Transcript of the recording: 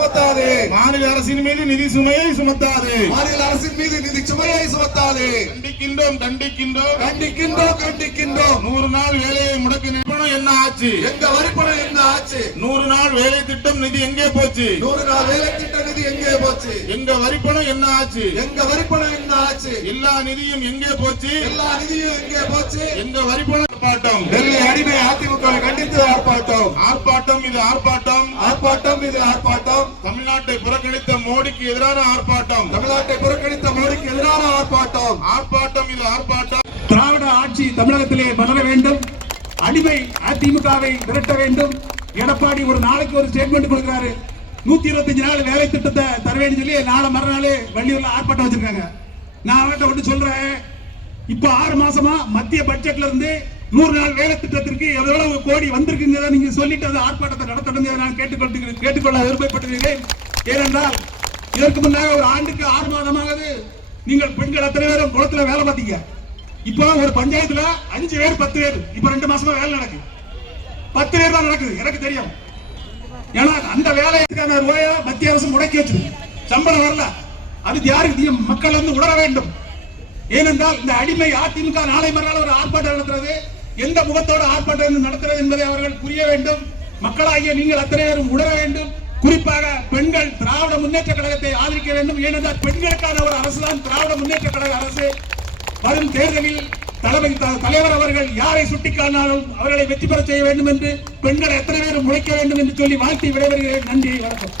சுமத்தாதே. மாநில அரசின் மீது நிதி சுமையை சுமத்தாதே. மாநில அரசின் மீது நிதி சுமையை சுமத்தாதே. கண்டிக்கின்றோம் கண்டிக்கின்றோம் கண்டிக்கின்றோம் கண்டிக்கின்றோம். 100 நாள் வேலையை முடக்க நிறுவனம் என்ன ஆச்சு? எங்க வரிப்பணம் என்ன ஆச்சு? 100 நாள் வேலை திட்டம் நிதி எங்கே போச்சு? 100 நாள் வேலை திட்ட நிதி எங்கே போச்சு? எங்க வரிப்பணம் என்ன ஆச்சு? எங்க வரிப்பணம் என்ன ஆச்சு? எல்லா நிதியும் எங்கே போச்சு? எல்லா நிதியும் எங்கே போச்சு? எங்க வரிப்பணம் ஆர்ப்பாட்டம். டெல்லி அடிமை அதிமுக கண்டித்து ஆர்ப்பாட்டம். ஆர்ப்பாட்டம் இது ஆர்ப்பாட்டம். ஆர்ப்பாட்டம் இது ஆர்ப்பாட்டம். தமிழ்நாட்டை புறக்கணித்த மோடிக்கு எதிரான ஆர்ப்பாட்டம். தமிழ்நாட்டை புறக்கணித்த மோடிக்கு எதிரான ஆர்ப்பாட்டம். ஆர்ப்பாட்டம் இது ஆர்ப்பாட்டம். திராவிட ஆட்சி தமிழகத்திலே மலர வேண்டும். அடிமை அதிமுகவை விரட்ட வேண்டும். எடப்பாடி ஒரு நாளைக்கு ஒரு ஸ்டேட்மெண்ட் கொடுக்கிறாரு. 125 நாள் வேலை திட்டத்தை தருவேன்னு சொல்லி நாளை மறுநாள் வள்ளியூர்ல ஆர்ப்பாட்டம் வச்சிருக்காங்க. நான் அவர்கிட்ட ஒன்று சொல்றேன். இப்ப 6 மாசமா மத்திய பட்ஜெட்ல இருந்து 100 நாள் வேலை திட்டத்திற்கு எவ்வளவு கோடி வந்திருக்குங்கிறத நீங்க சொல்லிட்டு அந்த ஆர்ப்பாட்டத்தை நடத்தணும் நான் கேட்டுக்கொள்ள விருப்பப்பட்டிருக்கிறேன். ஏனென்றால் இதற்கு முன்னாக ஒரு ஆண்டுக்கு 6 மாதமாவது நீங்கள் பெண்கள் அத்தனை பேரும் குளத்துல வேலை பார்த்தீங்க. இப்போ ஒரு பஞ்சாயத்துல 5 பேர் 10 பேர் இப்ப 2 மாசமா வேலை நடக்குது. 10 பேர் தான் நடக்குது. எனக்கு தெரியும். ஏன்னா அந்த வேலைக்கான ரூபாயை மத்திய அரசு முடக்கி வச்சிருக்கு. சம்பளம் வரல. அது யாருக்கு மக்கள் வந்து உணர வேண்டும். ஏனென்றால் இந்த அடிமை அதிமுக நாளை மறுநாள் ஒரு ஆர்ப்பாட்டம் நடத்துறது, எந்த முகத்தோடு ஆர்ப்பாட்டம் நடத்துறது என்பதை அவர்கள் புரிய வேண்டும். மக்களாகிய நீங்கள் அத்தனை பேரும் உணர வேண்டும். குறிப்பாக பெண்கள் திராவிட முன்னேற்ற கழகத்தை ஆதரிக்க வேண்டும். ஏனென்றால் பெண்களுக்கான ஒரு அரசுதான் திராவிட முன்னேற்ற கழக அரசு. வரும் தேர்தலில் தலைவர் அவர்கள் யாரை சுட்டிக்காட்டினாலும் அவர்களை வெற்றி பெற செய்ய வேண்டும் என்று பெண்கள் எத்தனை பேரும் உழைக்க வேண்டும் என்று சொல்லி வாழ்த்தி விடைபெறுகிறேன். நன்றி, வணக்கம்.